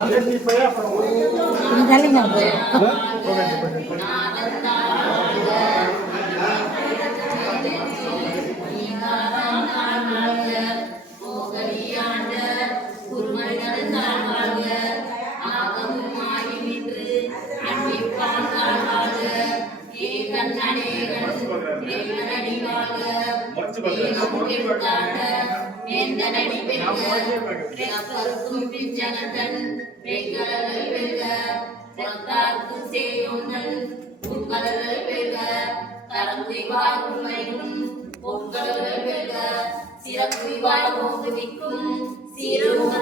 இதெல்லாம் கண்ணனே கண்ணனே வாழ்க ஏ நம்முடைய வாழ்க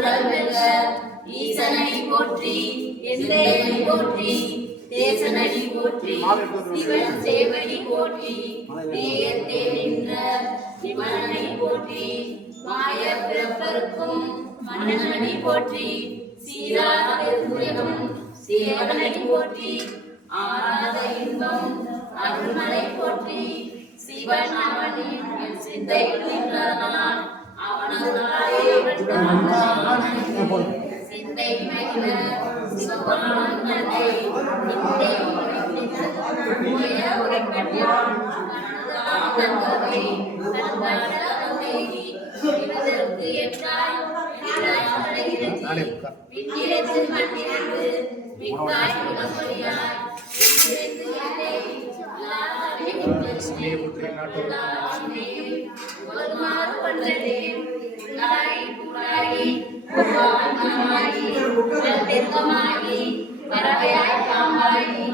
தள்ளிங்க ஈசனடி போற்றி எந்தையடி போற்றி தேசனடி போற்றி சிவன் சேவடி போற்றி நேயத்தே நின்ற சிவனடி போற்றி மாய பிறப்பருக்கும் மன்னனடி போற்றி சீராத பெருங்குலகம் சேவனடி போற்றி ஆராத இன்பம். அருள்மலை போற்றி சிவன் அவனின் என் சிந்தையில் நின்றதனால் சிந்தை மகிழ உரைப்பட்டான் பறவையாய் பாம்பாயி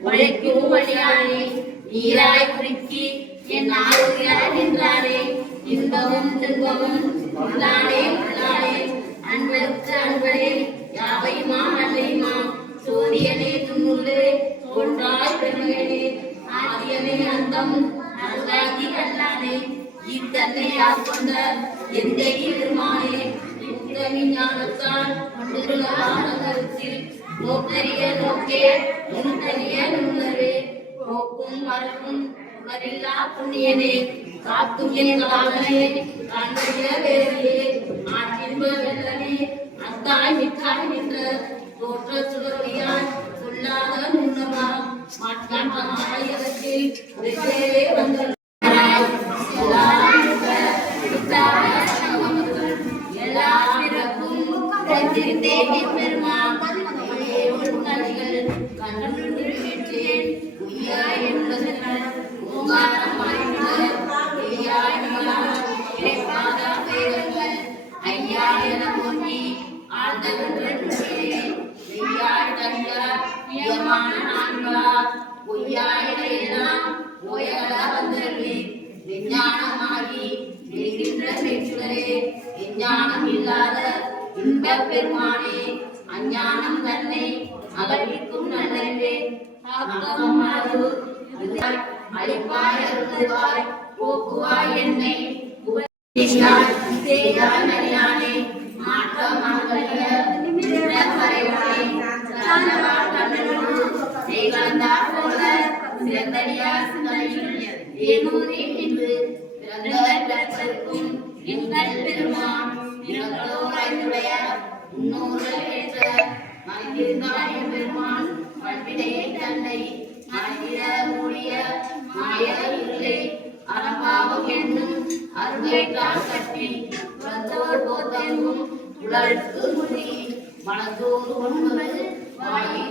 உழைக்கும் வழியானே நீராய் குறுக்கி என் ஆளுகிறாய் நின்றாரே இன்பமும் துன்பமும் உள்ளானே உள்ளானே தோன்றாய் பெருமையனே அந்தம் அருளாகி அல்லானே இத்தன்னை ஆட்கொண்ட எந்த பெருமானே உத்தமி ஞானத்தால் கொண்டிருளான கருத்தில் நோக்கரிய நோக்கே நுண்கரிய நுண்ணரே போக்கும் மரபும் புண்ணியனே வேலையே ஆற்றின்ப வெள்ளனே அத்தாய் நின்ற தோற்ற சுடரியாய் மாற்றாமாயத்தில் வெற்றியே வந்த எல்லா பிறப்பும் தந்திருந்தேன் பெருமான் கண்கள் கண்டு விட்டேன் உய்யாய் என்பதனால் ஓங்காரம் ஐயா என போற்றி ஆழ்ந்தவர்கள் வெய்யாய் கண்ட பிரியமான நான்கா பொய்யாயிடையெல்லாம் ஓயல விஞ்ஞானமாகி விரிகின்ற வெற்றுகளே விஞ்ஞானம் இல்லாத பெருமானே அஞ்ஞானம் தன்னை அது அழிப்பாய் அருள்வாய் போக்குவாய் என்னை செய்தாய் மாற்றம் மறைவாய். சிறந்தடியார் சிந்தனையில் ஏனூரே நின்று பிறந்தவர் பிறப்பிற்கும் எங்கள் பெருமான் நிலங்களோரையுடைய முன்னோர்கள் ஏற்ற மறைந்திருந்தாய் பெருமான் பண்பிடையை தந்தை மூடிய மாய அறம்பாவம் என்னும் கட்டி போத்தெங்கும் முடி ஒன்பது வாயை